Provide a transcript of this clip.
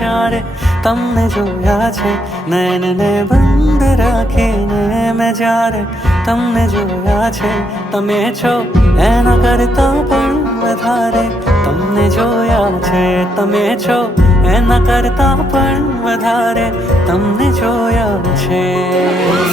જ્યારે તમને જોયા છે, નયનને બંધ રાખીને મેં જ્યારે તમને જોયા છે, તમે છો એના કરતા પણ વધારે તમને જોયા છે, તમે છો એના કરતા પણ વધારે તમને જોયા છે.